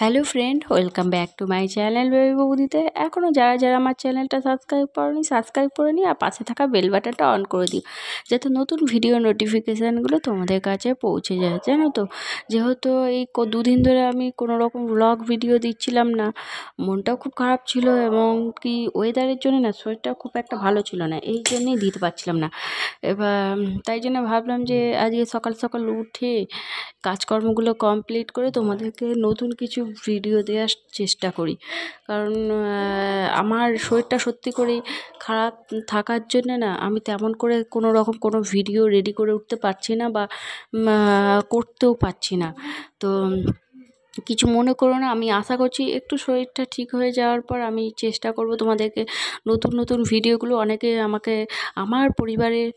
Hello friend, welcome back to my channel baby বৌদিতে। এখনও যারা আমার চ্যানেলটা সাবস্ক্রাইব করে নি আর পাশে থাকা বেল বাটনটা অন করে দিও, যাতে নতুন ভিডিও নোটিফিকেশানগুলো তোমাদের কাছে পৌঁছে যায়। জানো তো, যেহেতু এই দুদিন ধরে আমি কোনো রকম ব্লগ ভিডিও দিচ্ছিলাম না, মনটাও খুব খারাপ ছিল এবং কি ওয়েদারের জন্য না শরীরটা খুব একটা ভালো ছিল না, এই জন্যেই দিতে পারছিলাম না। এবার তাই জন্য ভাবলাম যে আজকে সকাল সকাল উঠে কাজকর্মগুলো কমপ্লিট করে তোমাদেরকে নতুন কিছু ভিডিও দেওয়ার চেষ্টা করি। কারণ আমার শরীরটা সত্যি করেই খারাপ থাকার জন্যে না আমি তেমন করে কোনো রকম কোনো ভিডিও রেডি করে উঠতে পারছি না বা করতেও পারছি না। তো কিছু মনে করো না, আমি আশা করছি একটু শরীরটা ঠিক হয়ে যাওয়ার পর আমি চেষ্টা করব তোমাদেরকে নতুন নতুন ভিডিওগুলো। অনেকে আমাকে, আমার পরিবারের,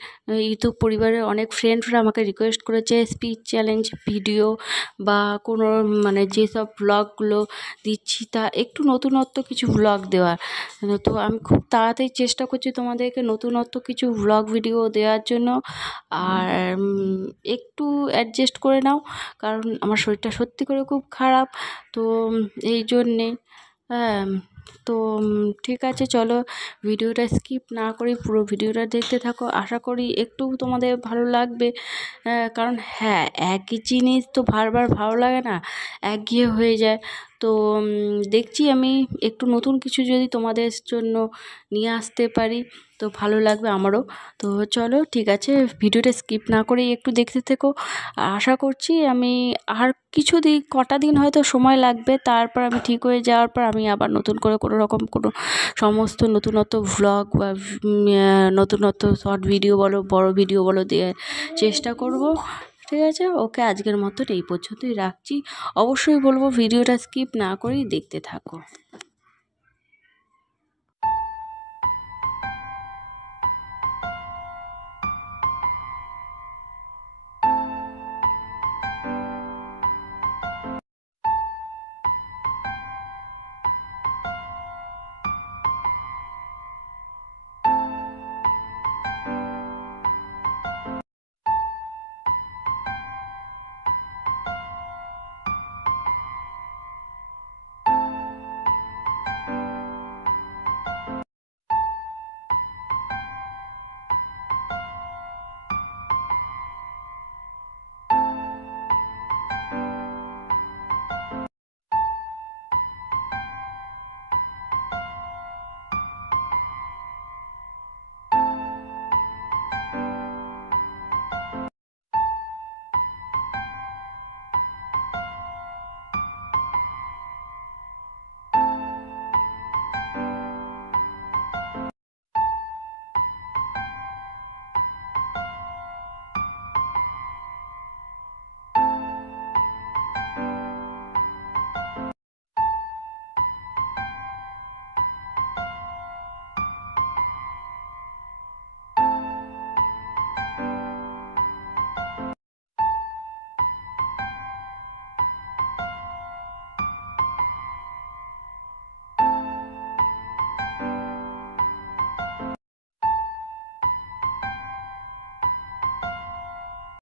ইউটিউব পরিবারের অনেক ফ্রেন্ডরা আমাকে রিকোয়েস্ট করেছে স্পিচ চ্যালেঞ্জ ভিডিও বা কোনো মানে যেসব ব্লগগুলো দিচ্ছি তা একটু নতুনত্ব কিছু ব্লগ দেওয়ার। তো আমি খুব তাড়াতাড়ি চেষ্টা করছি তোমাদেরকে নতুনত্ব কিছু ব্লগ ভিডিও দেওয়ার জন্য। আর একটু অ্যাডজাস্ট করে নাও, কারণ আমার শরীরটা সত্যি করে খুব খারাপ। তো এই জন্যে তো ঠিক আছে, চলো ভিডিওটা স্কিপ না করে পুরো ভিডিওটা দেখতে থাকো। আশা করি একটু তোমাদের ভালো লাগবে। কারণ হ্যাঁ, একই জিনিস তো বারবার ভালো লাগে না, একঘেয়ে হয়ে যায়। তো দেখছি আমি একটু নতুন কিছু যদি তোমাদের জন্য নিয়ে আসতে পারি তো ভালো লাগবে আমারও। তো চলো ঠিক আছে, ভিডিওটা স্কিপ না করেই একটু দেখতে থেকো। আশা করছি আমি আর কটা দিন হয়তো সময় লাগবে, তারপর আমি ঠিক হয়ে যাওয়ার পর আমি আবার নতুন করে কোনো রকম কোনো সমস্ত নতুনত্ব ভ্লগ বা নতুনত্ব শর্ট ভিডিও বলো, বড় ভিডিও বলো দেওয়ার চেষ্টা করব। ঠিক আছে, ওকে, আজকের মতন এই পর্যন্তই রাখছি। অবশ্যই বলবো ভিডিওটা স্কিপ না করেই দেখতে থাকো।